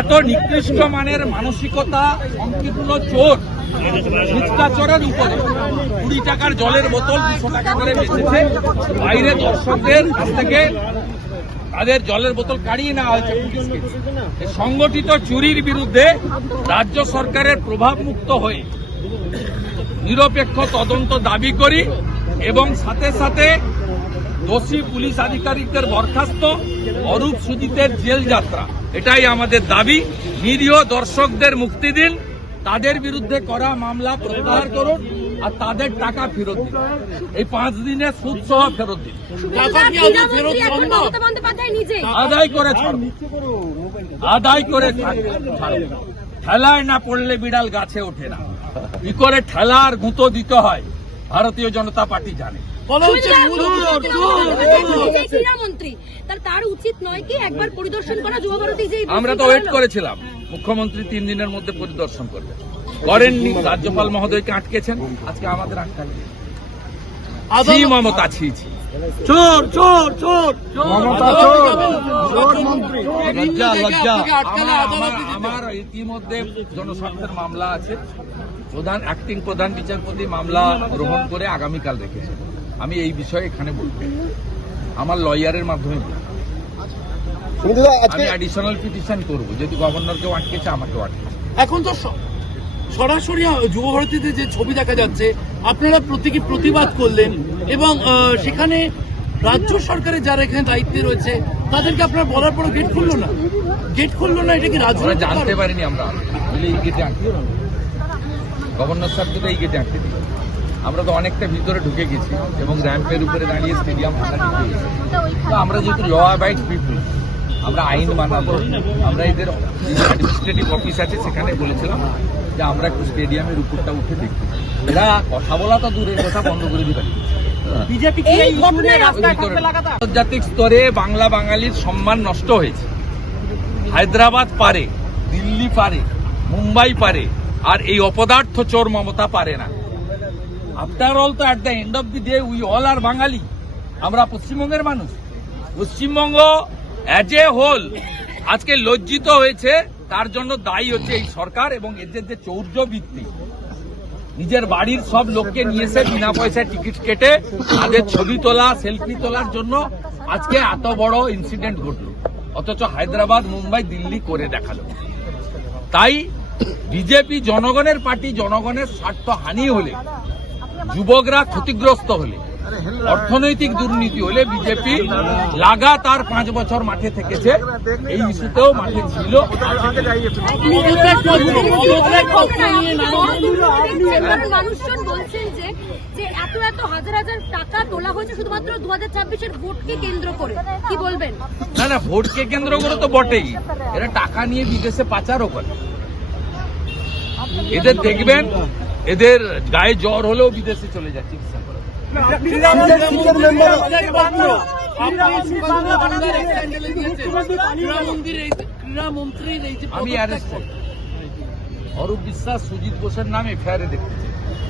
এত নিকৃষ্ট মানের মানসিকতা সংকীর্ণ চোর। ছিচকাচরের উপরে। কুড়ি টাকার জলের বোতল দুশো টাকা করে বেঁচেছে। বাইরে দর্শকদের কাছ থেকে তাদের জলের বোতল কাড়িয়ে নেওয়া হয়েছে সংগঠিত চুরির বিরুদ্ধে রাজ্য সরকারের প্রভাব মুক্ত হয়ে নিরপেক্ষ তদন্ত দাবি করি এবং সাথে সাথে দোষী পুলিশ আধিকারিকদের বরখাস্ত অরূপ সুজিতের জেল যাত্রা। এটাই আমাদের দাবি। নিরীহ দর্শকদের মুক্তি দিন তাদের বিরুদ্ধে করা মামলা প্রত্যাহার করুন আর তাদের টাকা ফেরত দিন। এই পাঁচ দিনে সুদ সহ ফেরত দিন। আদায় করে আদায় করে ঠেলায় না পড়লে বিড়াল গাছে ওঠে না। কি করে ঠেলার গুঁতো দিতে হয়? ভারতীয় জনতা পার্টি জানে। বলা হচ্ছে মূল অভিযোগ, চোর, চোর। যে ক্রীড়ামন্ত্রী তার তার উচিত নয় কি একবার পরিদর্শন করা যুব ভারতী আমরা তো ওয়েট করেছিলাম। মুখ্যমন্ত্রী তিন দিনের মধ্যে পরিদর্শন করবেন। করেননি রাজ্যপাল মহোদয়কে আটকেছেন। আজকে আমাদের আটকালেন। ছি মমতা ছি ছি। চোর চোর চোর। মমতা চোর, চোর মন্ত্রী। বিভিন্ন লজ্জা, লজ্জা। আমার- আদালতে আমার- যেতে আমার ইতিমধ্যে জনস্বার্থের মামলা আছে প্রধান অ্যাক্টিং প্রধান বিচারপতি মামলা গ্রহণ করে আগামীকাল রেখেছেন আমি এই বিষয়ে এখানে বলব। আমার লয়ারের মাধ্যমে আমি অ্যাডিশনাল পিটিশন করব। যদি গভর্নরকেও আটকেছে আমাকেও আটকেছে। এখন তো সরাসরি যুব ভারতীতে যে ছবি দেখা যাচ্ছে আপনারা প্রতীকী প্রতিবাদ করলেন এবং আহ, সেখানে রাজ্য সরকারের যারা এখানে দায়িত্বে রয়েছে তাদেরকে আপনারা বলার পরে গেট খুললো না? গেট খুললো না? এটা কি রাজনীতি জানতে পারিনি আমরা বলে এই গেটে আটকে গভর্নর স্যার তো এই গেটে আটকে দিল আমরা তো অনেকটা ভিতরে ঢুকে গেছি এবং র্যাম্পের উপরে দাঁড়িয়ে স্টেডিয়াম ফাঁকা গেছি। তো আমরা যেহেতু ল অ্যাবাইড পিপুল আমরা আইন মানাবো আমরা এদের অ্যাডমিনিস্ট্রেটিভ অফিস আছে সেখানে বলেছিলাম যে আমরা একটু স্টেডিয়ামের উপরটা উঠে দেখতে এরা কথা বলা তো দূরের কথা বন্ধ করে দিতে আন্তর্জাতিক স্তরে বাংলা বাঙালির সম্মান নষ্ট হয়েছে। হায়দ্রাবাদ পারে দিল্লি পারে মুম্বাই পারে আর এই অপদার্থ চোর মমতা পারে না। আফটার অল তো at the end of the day we all are Bengali আমরা পশ্চিমবঙ্গের মানুষ। পশ্চিমবঙ্গ অ্যাজ এ হোল আজকে লজ্জিত হয়েছে, তার জন্য দায়ী হচ্ছে এই সরকার এবং এদের যে চৌর্য বৃত্তি নিজের বাড়ির সব লোককে নিয়ে এসে বিনা পয়সায় টিকিট কেটে তাদের ছবি তোলা, সেলফি তোলার জন্য আজকে এত বড় ইনসিডেন্ট ঘটল। অথচ হায়দ্রাবাদ, মুম্বাই, দিল্লি করে দেখাল। তাই বিজেপি জনগণের পার্টি জনগণের স্বার্থ হানি হলে যুবকরা ক্ষতিগ্রস্ত হলে অর্থনৈতিক দুর্নীতি হলে বিজেপি লাগাতার পাঁচ বছর মাঠে থেকেছে। এই ইস্যুতেও মাঠে ছিল। মানুষজন বলছেন যে যে এত এত হাজার হাজার টাকা তোলা হয়েছে শুধুমাত্র দু হাজার ছাব্বিশের ভোটকে কেন্দ্র করে। কি বলবেন? না না ভোটকে কেন্দ্র করে তো বটেই। এরা টাকা নিয়ে বিদেশে পাচারও করে। এদের দেখবেন এদের গায়ে জ্বর হলেও বিদেশে চলে যায় চিকিৎসা করে ক্রীড়ামন্ত্রীর আমি অ্যারেস্ট অরূপ বিশ্বাস সুজিত বোসের নামে এফআইআরে দেখতেছি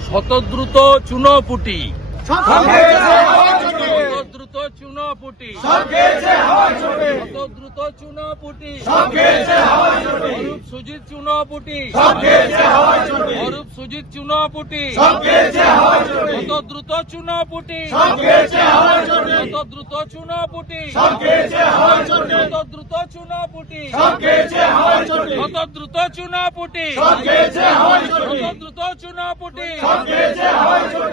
শতদ্রুত চুনোপুটি শতদ্রুত চুনোপুটি। শতদ্রুত চুনোপুটি। অরূপ সুজিত চুনোপুটি। অরূপ সুজিত চুনোপুটি। চুনোপুটি। শতদ্রুত চুনোপুটি। শতদ্রুত চুনোপুটি। কত দ্রুত চুনাপুটি। কত দ্রুত চুনাপুটি।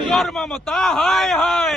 চোর মমতা হায় হায়।